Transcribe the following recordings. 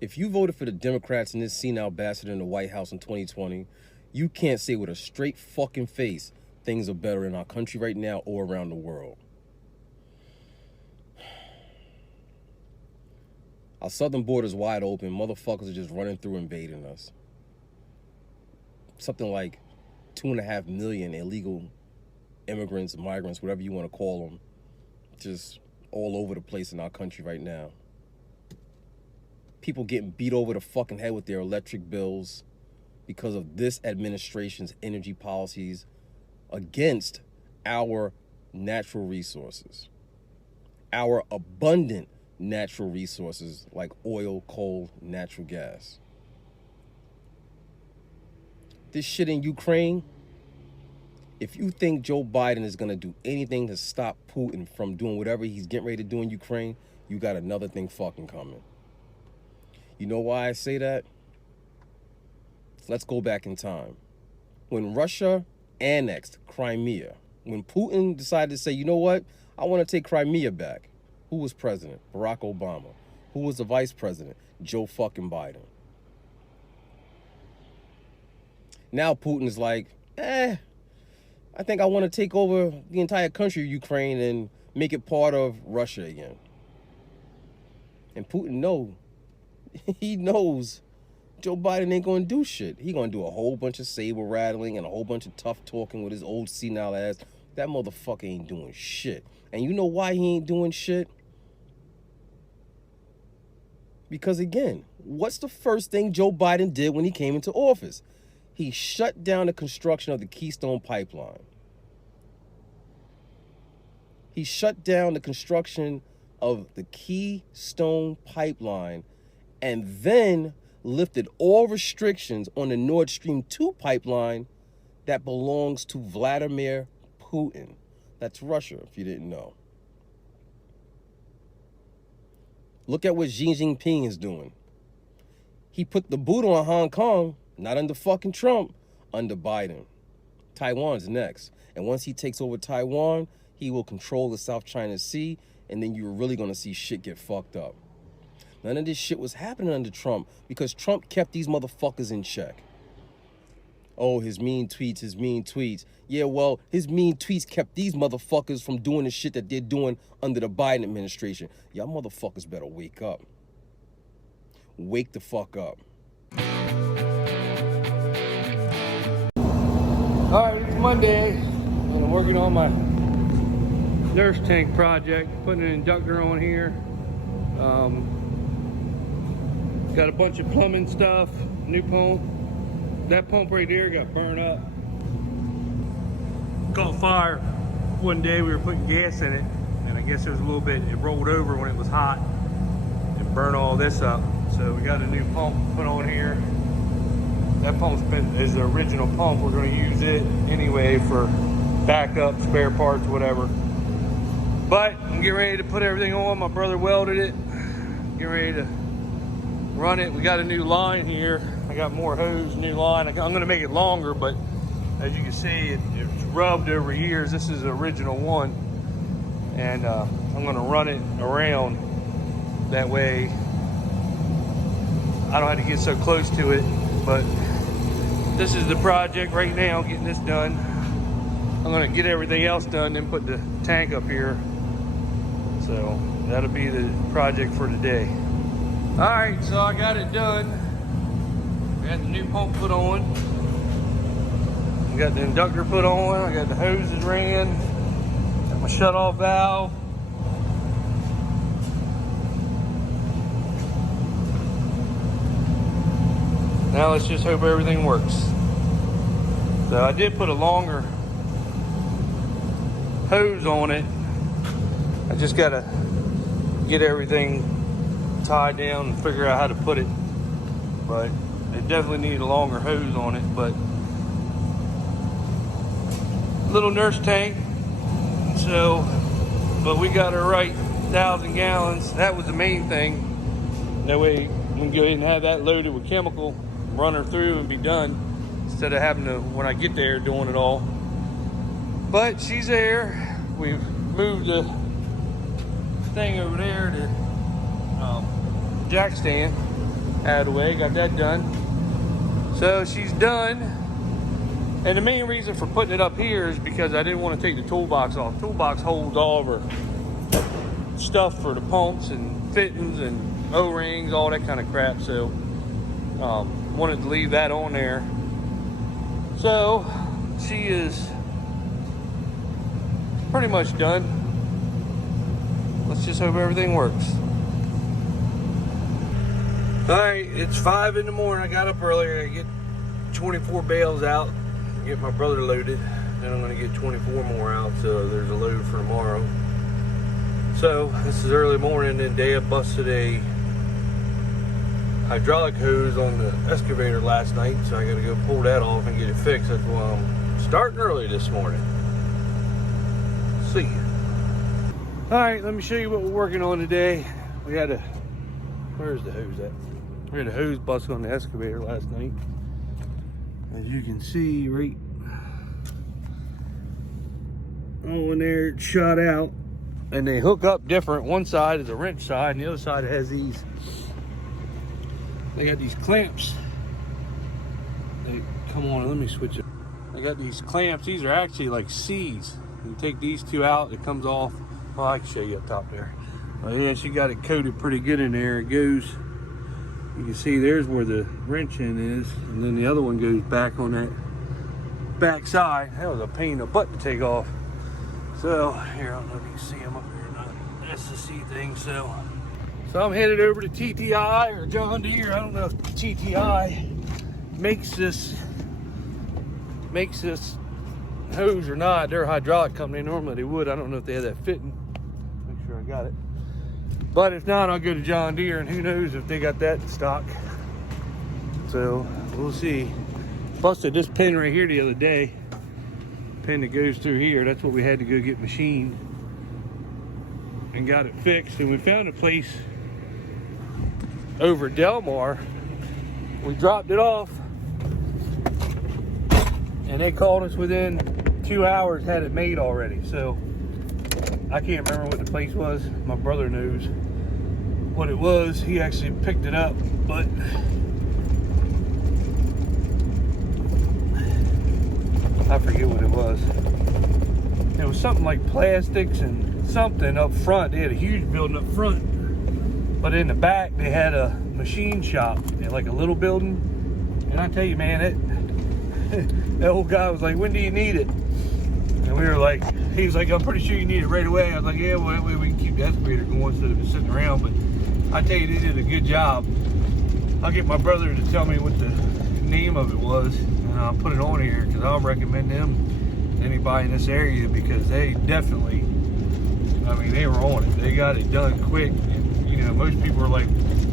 If you voted for the Democrats and this senile bastard in the White House in 2020, you can't say with a straight fucking face things are better in our country right now or around the world. Our southern border's wide open. Motherfuckers are just running through invading us. Something like 2.5 million illegal immigrants, migrants, whatever you want to call them, just all over the place in our country right now. People getting beat over the fucking head with their electric bills because of this administration's energy policies against our natural resources, our abundant natural resources like oil, coal, natural gas. This shit in Ukraine, if you think Joe Biden is going to do anything to stop Putin from doing whatever he's getting ready to do in Ukraine, you got another thing fucking coming. You know why I say that? Let's go back in time. When Russia annexed Crimea, when Putin decided to say, you know what, I want to take Crimea back, who was president? Barack Obama. Who was the vice president? Joe fucking Biden. Now Putin is like, I think I want to take over the entire country of Ukraine and make it part of Russia again. And Putin he knows Joe Biden ain't going to do shit. He going to do a whole bunch of saber rattling and a whole bunch of tough talking with his old senile ass. That motherfucker ain't doing shit. And you know why he ain't doing shit? Because again, what's the first thing Joe Biden did when he came into office? He shut down the construction of the Keystone Pipeline. He shut down the construction of the Keystone Pipeline and then lifted all restrictions on the Nord Stream 2 pipeline that belongs to Vladimir Putin. That's Russia, if you didn't know. Look at what Xi Jinping is doing. He put the boot on Hong Kong, not under fucking Trump, under Biden. Taiwan's next. And once he takes over Taiwan, he will control the South China Sea, and then you're really going to see shit get fucked up. None of this shit was happening under Trump because Trump kept these motherfuckers in check. Oh, his mean tweets. Yeah, well, his mean tweets kept these motherfuckers from doing the shit that they're doing under the Biden administration. Y'all motherfuckers better wake up. Wake the fuck up. All right, it's Monday, and I'm working on my nurse tank project, putting an inductor on here. Got a bunch of plumbing stuff, new pump. That pump right there got burned up. Caught fire one day. We were putting gas in it, and I guess it was a little bit, it rolled over when it was hot and burned all this up. So we got a new pump put on here. That pump is the original pump. We're going to use it anyway for backup, spare parts, whatever. But I'm getting ready to put everything on. My brother welded it. Getting ready to run it. We got a new line here. I got more hose, new line. I'm going to make it longer, but as you can see, it's rubbed over years. This is the original one, and I'm going to run it around. That way, I don't have to get so close to it. But this is the project right now, getting this done. I'm going to get everything else done, then put the tank up here. So that'll be the project for today. All right, so I got it done. We got the new pump put on. We got the inductor put on. I got the hoses ran. Got my shut-off valve. Now let's just hope everything works. So I did put a longer hose on it. I just gotta get everything tied down and figure out how to put it. But it definitely needed a longer hose on it. But little nurse tank. So, but we got her right 1,000 gallons. That was the main thing. That way we can go ahead and have that loaded with chemical, run her through and be done, instead of having to, when I get there, doing it all. But she's there. We've moved the thing over there to jack stand. out of the way, got that done. So she's done. And the main reason for putting it up here is because I didn't want to take the toolbox off. Toolbox holds all of her stuff for the pumps and fittings and O-rings, all that kind of crap. So wanted to leave that on there. So she is pretty much done. Let's just hope everything works. All right, it's 5 in the morning. I got up earlier. I get 24 bales out, get my brother loaded. Then I'm gonna get 24 more out, so there's a load for tomorrow. So this is early morning, and Dad busted a hydraulic hose on the excavator last night, so I gotta go pull that off and get it fixed. That's why I'm starting early this morning. See ya. All right, let me show you what we're working on today. We had a, where's the hose at? We had a hose bust on the excavator last night. As you can see, right in there, it shot out. And they hook up different. One side is a wrench side, and the other side has these. They got these clamps. They come on, let me switch it. They got these clamps. These are actually like C's. You take these two out, it comes off. Well, I can show you up top there. But yeah, she got it coated pretty good in there. It goes, you can see there's where the wrench end is, and then the other one goes back on that back side. That was a pain in the butt to take off. So here, I don't know if you can see them up here or not. That's the C thing. So I'm headed over to TTI or John Deere. I don't know if TTI makes this hose or not. They're a hydraulic company. Normally they would. I don't know if they have that fitting. Make sure I got it. But if not, I'll go to John Deere, and who knows if they got that in stock. So we'll see. Busted this pin right here the other day. Pin that goes through here. That's what we had to go get machined and got it fixed. And we found a place over Delmar. We dropped it off, and they called us within 2 hours, had it made already. So I can't remember what the place was. My brother knows what it was. He actually picked it up, but I forget what it was. It was something like plastics and something up front. They had a huge building up front, but in the back they had a machine shop. They had like a little building, and I tell you, man, that old guy was like, "When do you need it?" And we were like, he was like, "I'm pretty sure you need it right away." I was like, "Yeah, well, that way we can keep the excavator going instead of sitting around." But I tell you, they did a good job. I'll get my brother to tell me what the name of it was, and I'll put it on here, because I'll recommend them to anybody in this area, because they definitely, I mean, they were on it. They got it done quick. And, you know, most people were like,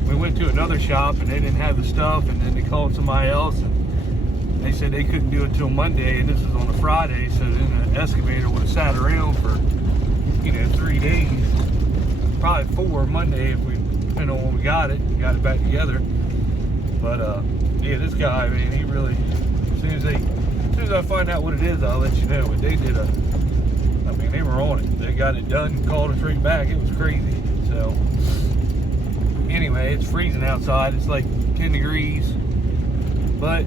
we went to another shop and they didn't have the stuff, and then they called somebody else and they said they couldn't do it till Monday, and this was on a Friday, so then the excavator would have sat around for, you know, 3 days, probably 4 Monday if we, depending on when we got it back together. But yeah, this guy, man, he really, as soon as I find out what it is, I'll let you know. But they did I mean, they were on it. They got it done, called us right back. It was crazy. So anyway, it's freezing outside. It's like 10 degrees. But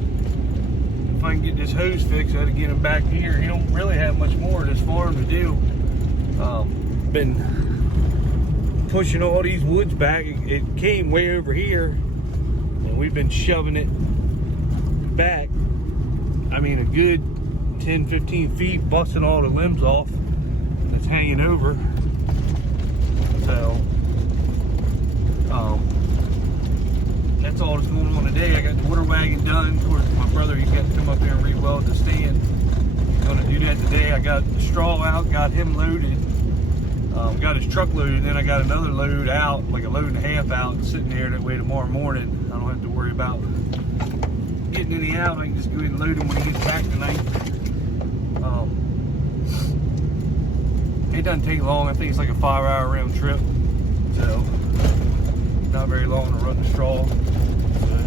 if I can get this hose fixed, I had to get him back here. You don't really have much more of this farm to do. Been pushing all these woods back. It came way over here, and we've been shoving it back. I mean, a good 10-15 feet, busting all the limbs off that's hanging over. So that's all that's going on today. I got the water wagon done. Of course, my brother, he's got to come up here and re-weld the stand. I'm gonna do that today. I got the straw out, got him loaded, got his truck loaded, and then I got another load out, like a load and a half out, sitting there. That way tomorrow morning I don't have to worry about getting any out. I can just go ahead and load him when he gets back tonight. It doesn't take long. I think it's like a 5-hour round trip, so not very long to run the straw. But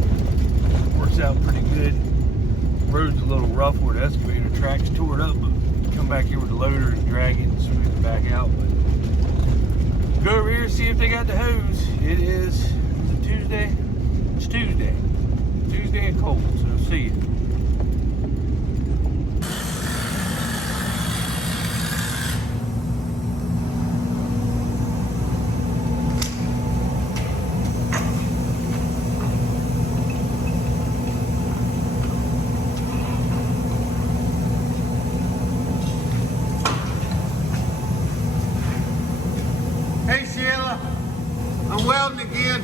works out pretty good. Road's a little rough where the excavator track's tore it up, but come back here with the loader and drag it and smooth it back out. But go over here and see if they got the hose. It is Tuesday. It's Tuesday. stand cold, so see you. Hey Sheila, I'm welding again.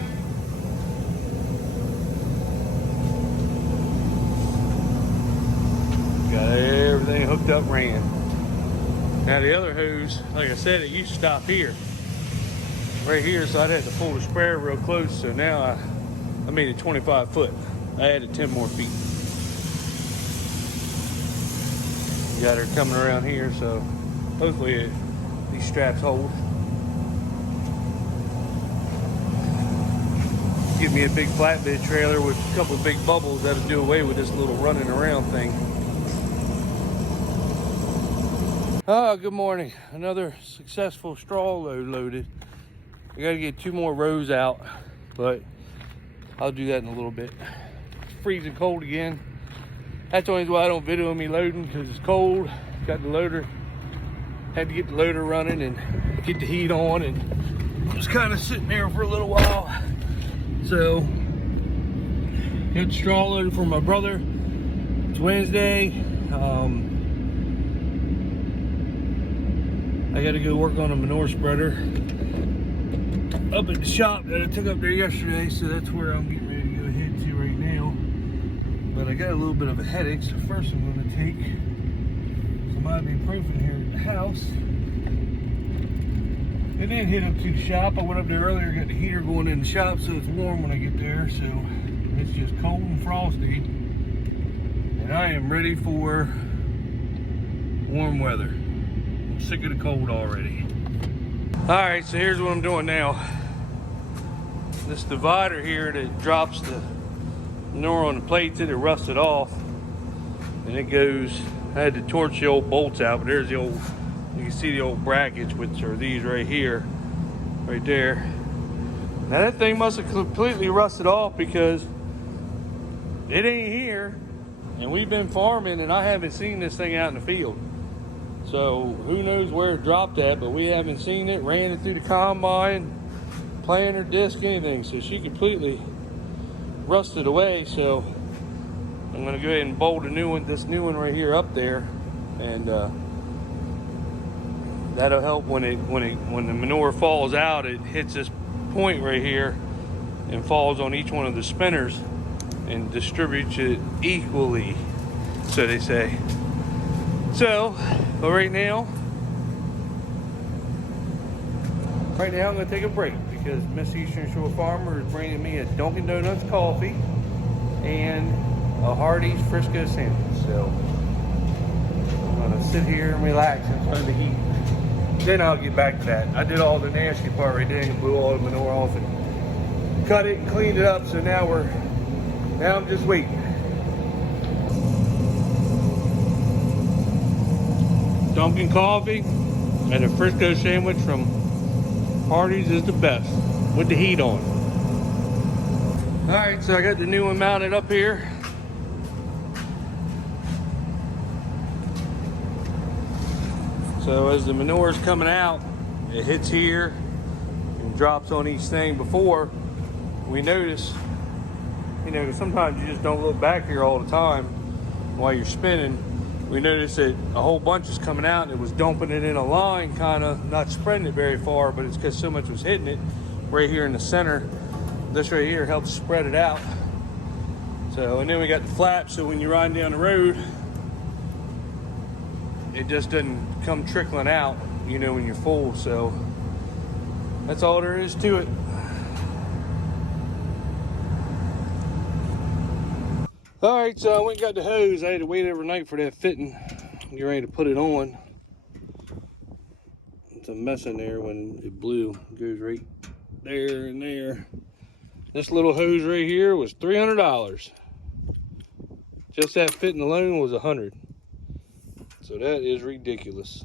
Got everything hooked up, ran. Now the other hose, like I said, it used to stop here. Right here, so I'd have to pull the sprayer real close. So now I made it 25 foot. I added 10 more feet. Got her coming around here, so hopefully these straps hold. Give me a big flatbed trailer with a couple of big bubbles that'll do away with this little running around thing. Oh, good morning. Another successful straw load loaded. I gotta get 2 more rows out, but I'll do that in a little bit. It's freezing cold again. That's the only reason why I don't video me loading, because it's cold. Got the loader, had to get the loader running and get the heat on, and I was kind of sitting there for a little while. So, got the straw loaded for my brother. It's Wednesday. I gotta go work on a manure spreader up at the shop that I took up there yesterday, so that's where I'm getting ready to go ahead to right now. But I got a little bit of a headache, so first I'm gonna take some ibuprofen here at the house. And then head up to the shop. I went up there earlier, got the heater going in the shop so it's warm when I get there, so it's just cold and frosty. And I am ready for warm weather. I'm sick of the cold already. Alright, so here's what I'm doing now. This divider here that drops the manure on the plates, it rusted off. And it goes, I had to torch the old bolts out, but there's the old, you can see the old brackets, which are these right here, right there. Now that thing must have completely rusted off because it ain't here. And we've been farming and I haven't seen this thing out in the field. So who knows where it dropped at, but we haven't seen it. Ran it through the combine, planter, disc, anything. So she completely rusted away. So I'm gonna go ahead and bolt a new one, this new one right here up there, and that'll help when the manure falls out. It hits this point right here and falls on each one of the spinners and distributes it equally, so they say. So, but right now I'm gonna take a break because Miss Eastern Shore Farmer is bringing me a Dunkin' Donuts coffee and a Hardee's Frisco sandwich. So I'm gonna sit here and relax and turn the heat. Then I'll get back to that. I did all the nasty part right there and blew all the manure off and cut it and cleaned it up. So now I'm just waiting. Dunkin' coffee and a Frisco sandwich from Hardee's is the best with the heat on. All right, so I got the new one mounted up here. So as the manure is coming out, it hits here and drops on each thing. Before, we notice, you know, sometimes you just don't look back here all the time while you're spinning. We noticed that a whole bunch is coming out and it was dumping it in a line, kind of not spreading it very far, but it's because so much was hitting it right here in the center. This right here helps spread it out. So, and then we got the flaps, so when you're riding down the road, it just doesn't come trickling out, you know, when you're full. So that's all there is to it. All right, so I went and got the hose. I had to wait overnight for that fitting. Get ready to put it on. It's a mess in there when it blew. It goes right there and there. This little hose right here was $300. Just that fitting alone was $100. So that is ridiculous.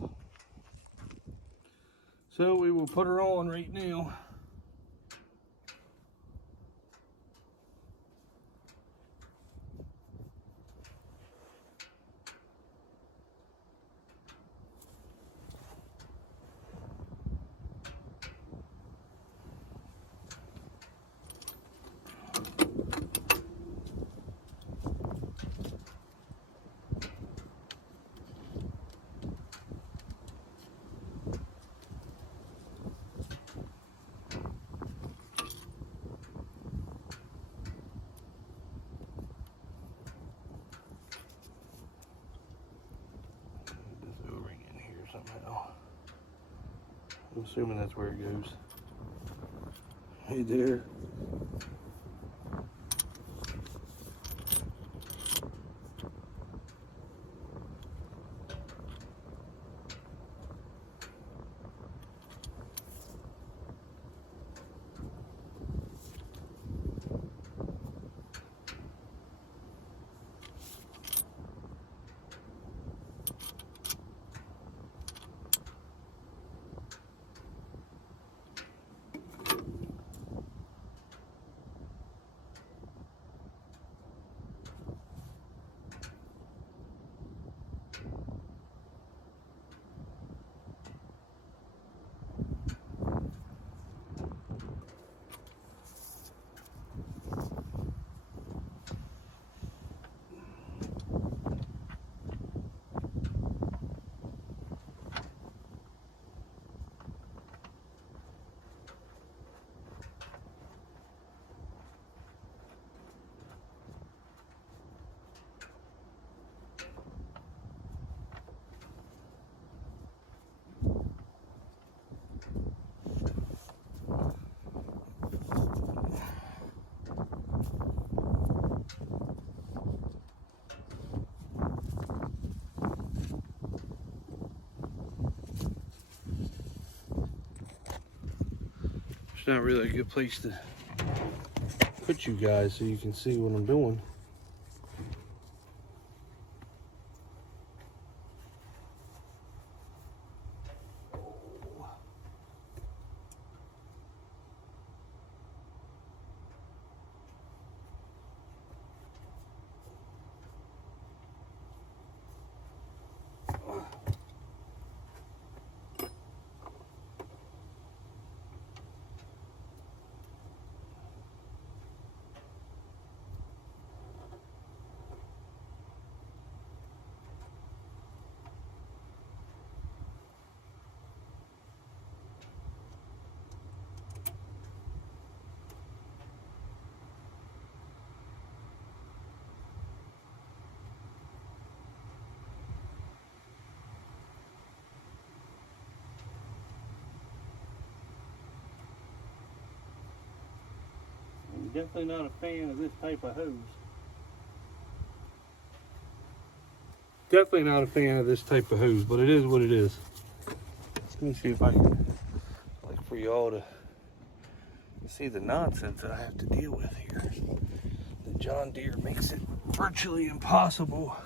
So we will put her on right now. I'm assuming that's where it goes. Hey there. It's not really a good place to put you guys so you can see what I'm doing. I'm definitely not a fan of this type of hose. Definitely not a fan of this type of hose, but it is what it is. Let me see if I can, like, for y'all to see the nonsense that I have to deal with here. The John Deere makes it virtually impossible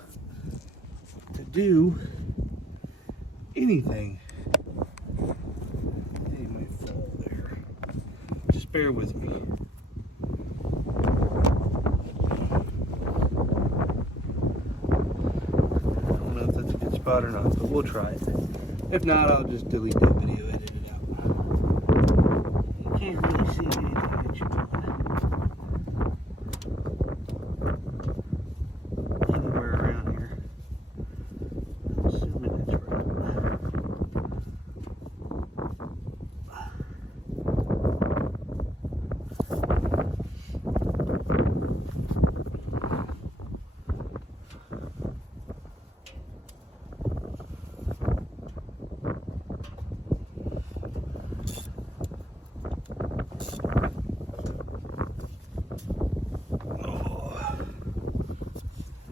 to do anything. It might fall there. Just bear with me. Spot or not, but we'll try it. If not, I'll just delete that video, edit it out. You can't really see anything that you're doing anywhere around here. I'm assuming that's right.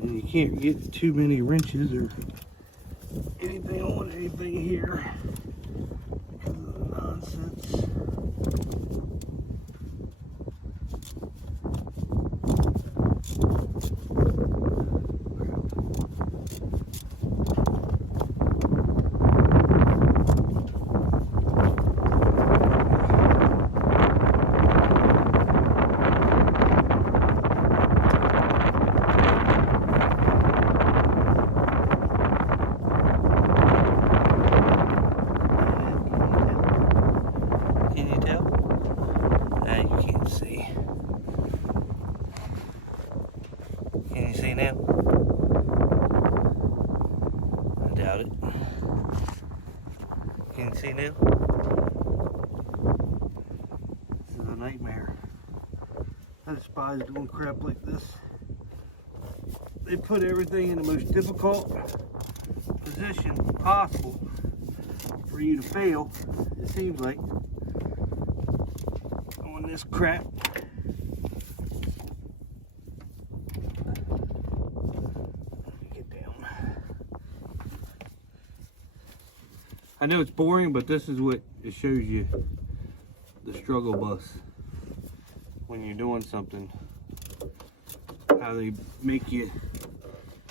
You can't get too many wrenches or anything on anything here because of the nonsense. Can you see now? I doubt it. Can you see now? This is a nightmare. I despise doing crap like this. They put everything in the most difficult position possible for for you to fail, it seems like, on this crap. Get down. I know it's boring, but this is what it shows you, the struggle bus when you're doing something. How they make you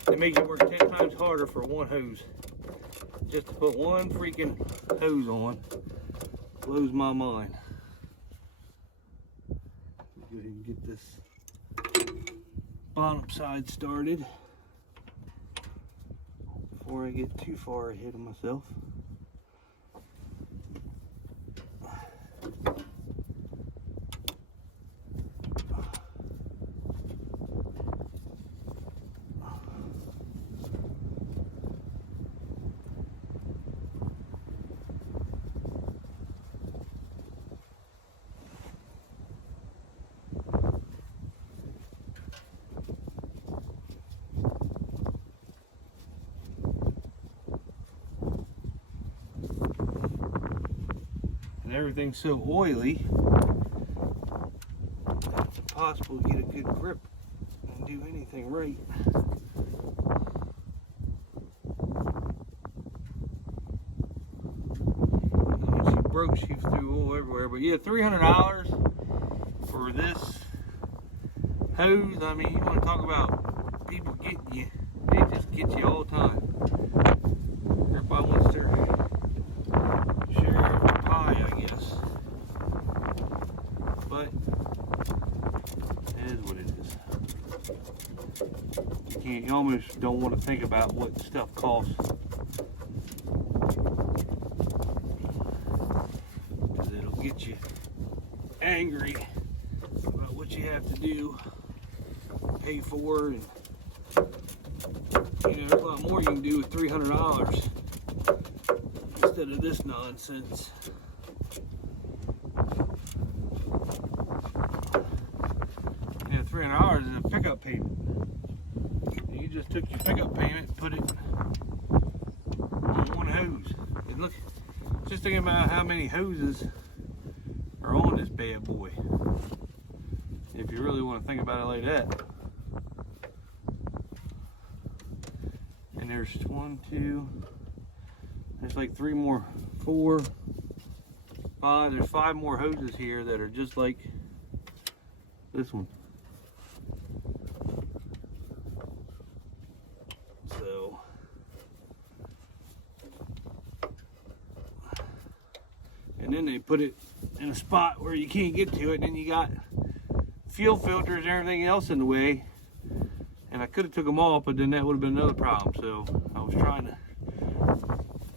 work 10 times harder for one hose. Just to put one freaking hose on blows my mind. Go ahead and get this bottom side started before I get too far ahead of myself. And everything's so oily, it's impossible to get a good grip and do anything right. You see broke sheaves through all everywhere, but yeah, $300 for this hose. I mean, you want to talk about people getting you, they just get you all the time. Everybody wants their share of the pie, I guess. But it is what it is. You almost don't want to think about what stuff costs. Because it'll get you angry about what you have to do, pay for, and you know, there's a lot more you can do with $300 instead of this nonsense. You know, $300 is a pickup payment. You just took your pickup payment and put it on one hose. And look, just thinking about how many hoses are on this bad boy. If you really want to think about it like that. And there's one, two, there's like three more, four, five, there's 5 more hoses here that are just like this one. So, and then they put it in a spot where you can't get to it, and then you got fuel filters and everything else in the way. And I could have took them off, but then that would have been another problem. So I was trying to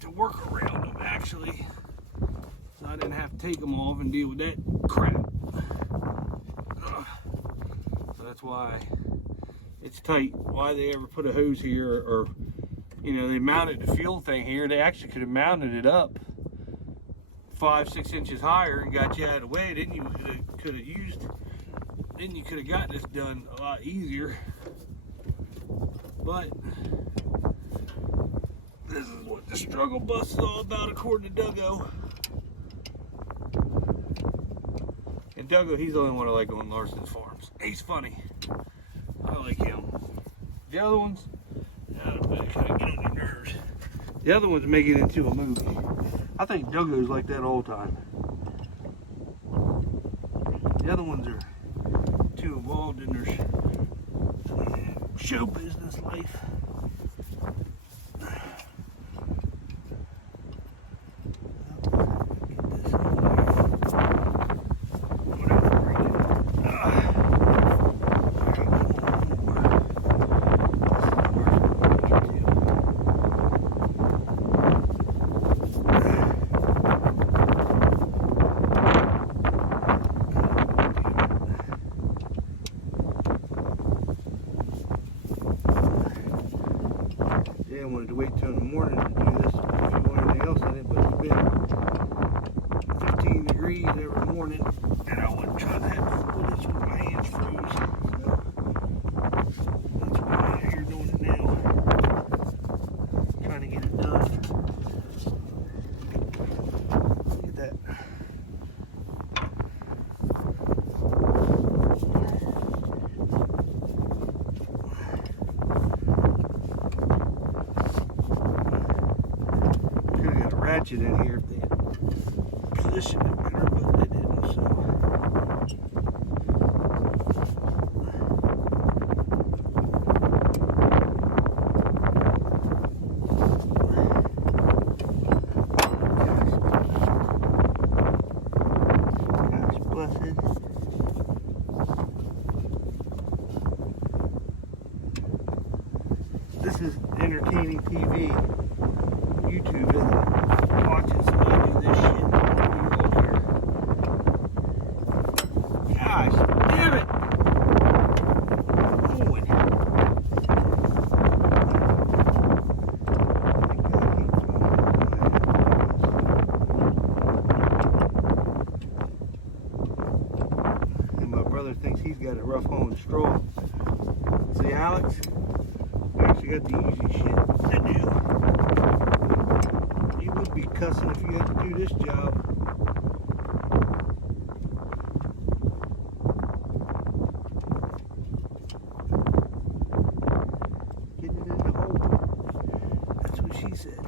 work around them actually, so I didn't have to take them off and deal with that crap. So that's why it's tight. Why they ever put a hose here, or you know, they mounted the fuel thing here. They actually could have mounted it up 5-6 inches higher and got you out of the way. Then you could have used. Then you could have got this done a lot easier. But this is what the struggle bus is all about, according to Duggo. And Duggo, he's the only one I like on Larson's farms. He's funny. I like him. The other ones, I don't know, kind of get on your nerves. The other ones make it into a movie. I think Duggo's like that all the time. The other ones are too involved in their show business life. I wanted to wait till in the morning to do this before anything else in it, but it's been 15 degrees every morning, and I wasn't trying to have to pull this with my hands froze. So that's why I'm out here doing it now. Trying to get it done. ratchet in here if they had positioned it better, but they didn't, so. Gosh blessed. This is entertaining TV. YouTube isn't watching somebody do this shit. Gosh damn it! Owen. And my brother thinks he's got it rough hauling straw. See, Alex? We actually got the easy shit to do. You would be cussing if you had to do this job. Getting it in the hole. That's what she said.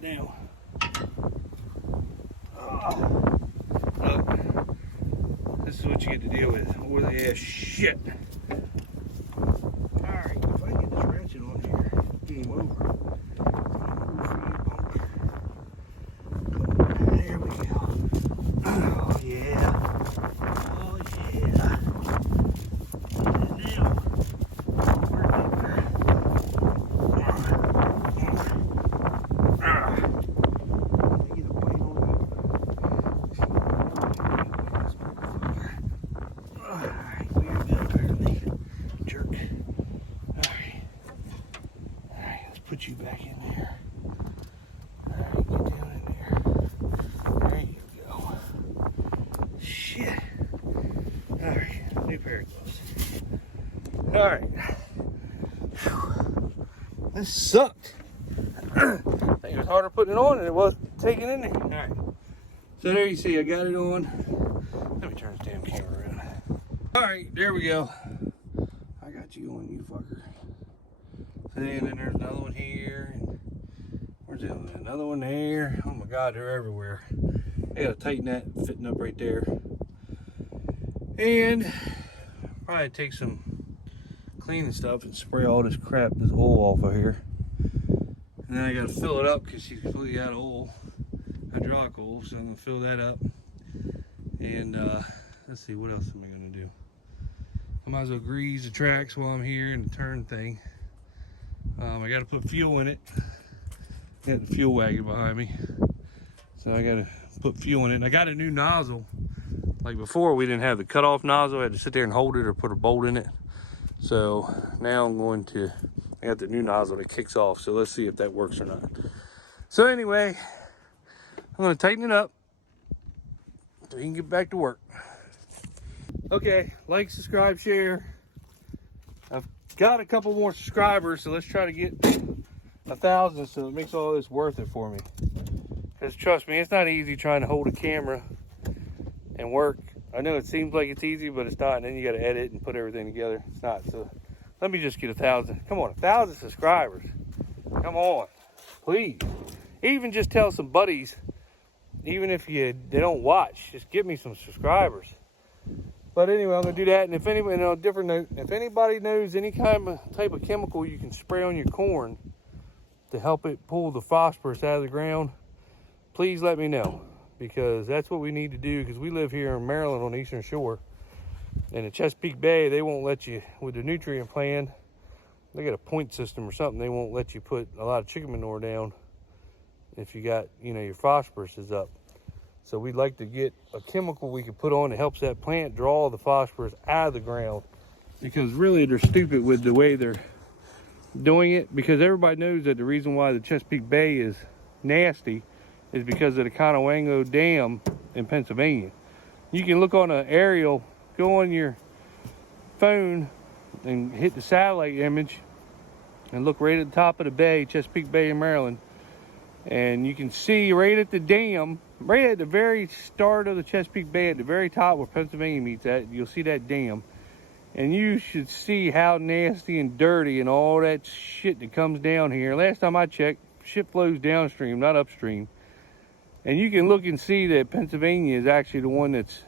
Now. Oh. Look, this is what you get to deal with. Or the ass shit. Alright, if I get this ratchet on here, game over. There we go. Oh yeah. Oh yeah. Now. Put you back in there. Alright, get down in there. There you go. Shit. Alright, new pair of gloves. Alright. This sucked. I think it was harder putting it on than it was taking it in there. Alright. So there you see, I got it on. Let me turn this damn camera around. Alright, there we go. I got you on, you fucker. And then there's another one here. And where's the other one? Another one there. Oh my God, they're everywhere. I gotta tighten that fitting up right there. And probably take some cleaning stuff and spray all this crap, this oil off of here. And then I gotta fill it up because she's completely out of oil, hydraulic oil. So I'm gonna fill that up. And let's see, what else am I gonna do? I might as well grease the tracks while I'm here and the turn thing. I got to put fuel in it. Got the fuel wagon behind me, so I got to put fuel in it. And I got a new nozzle. Like before, we didn't have the cutoff nozzle. I had to sit there and hold it or put a bolt in it. So now I got the new nozzle that kicks off. So let's see if that works or not. So anyway, I'm going to tighten it up so we can get back to work. Okay, like, subscribe, share. I've got a couple more subscribers, so let's try to get 1,000 so it makes all this worth it for me. Because trust me, it's not easy trying to hold a camera and work. I know it seems like it's easy, but it's not. And then you got to edit and put everything together. It's not. So let me just get 1,000. Come on, 1,000 subscribers. Come on, please. Even just tell some buddies, even if they don't watch, just give me some subscribers. But anyway, I'm gonna do that. And if anybody, if anybody knows any type of chemical you can spray on your corn to help it pull the phosphorus out of the ground, please let me know, because that's what we need to do. Because we live here in Maryland on the Eastern Shore, and in Chesapeake Bay, they won't let you, with the nutrient plan, they got a point system or something. They won't let you put a lot of chicken manure down if you got, your phosphorus is up. So we'd like to get a chemical we can put on that helps that plant draw the phosphorus out of the ground. Because really they're stupid with the way they're doing it, because everybody knows that the reason why the Chesapeake Bay is nasty is because of the Conewango Dam in Pennsylvania. You can look on an aerial, go on your phone and hit the satellite image and look right at the top of the bay, Chesapeake Bay in Maryland, and you can see right at the dam, right at the very start of the Chesapeake Bay, at the very top where Pennsylvania meets at, you'll see that dam. And you should see how nasty and dirty and all that shit that comes down here. Last time I checked, shit flows downstream, not upstream. And you can look and see that Pennsylvania is actually the one that's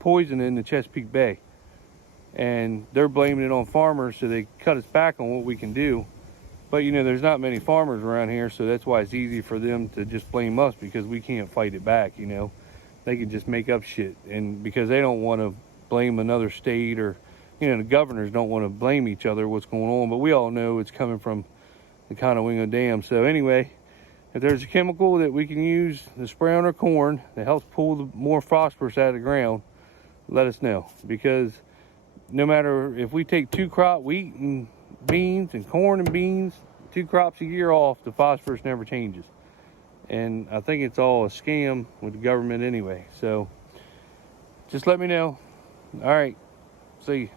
poisoning the Chesapeake Bay. And they're blaming it on farmers, so they cut us back on what we can do. But you know, there's not many farmers around here, so that's why it's easy for them to just blame us, because we can't fight it back, you know. They can just make up shit, and because they don't want to blame another state, or, you know, the governors don't want to blame each other what's going on, but we all know it's coming from the Conowingo Dam. So anyway, if there's a chemical that we can use to spray on our corn that helps pull the more phosphorus out of the ground, let us know, because no matter if we take 2 crop, wheat and beans and corn and beans, 2 crops a year off, the phosphorus never changes. And I think it's all a scam with the government anyway. So just let me know. All right, see you.